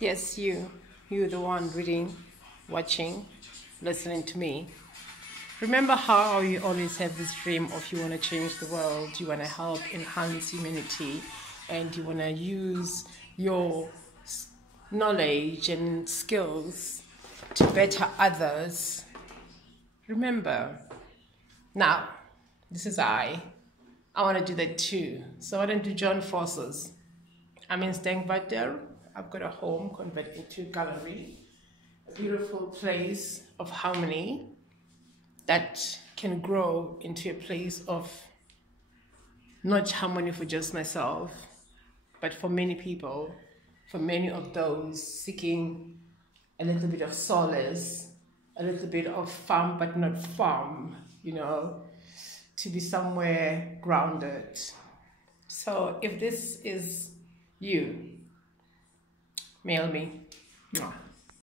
Yes, you're the one reading, watching, listening to me. Remember how you always have this dream of you want to change the world, you want to help enhance humanity, and you want to use your knowledge and skills to better others. Remember. Now, this is I want to do that too. So I want to join forces. I'm in Steenkwartier. I've got a home converted into a gallery, a beautiful place of harmony that can grow into a place of not harmony for just myself, but for many people, for many of those seeking a little bit of solace, a little bit of fun, but not fun, to be somewhere grounded. So if this is you, mail me. Mwah.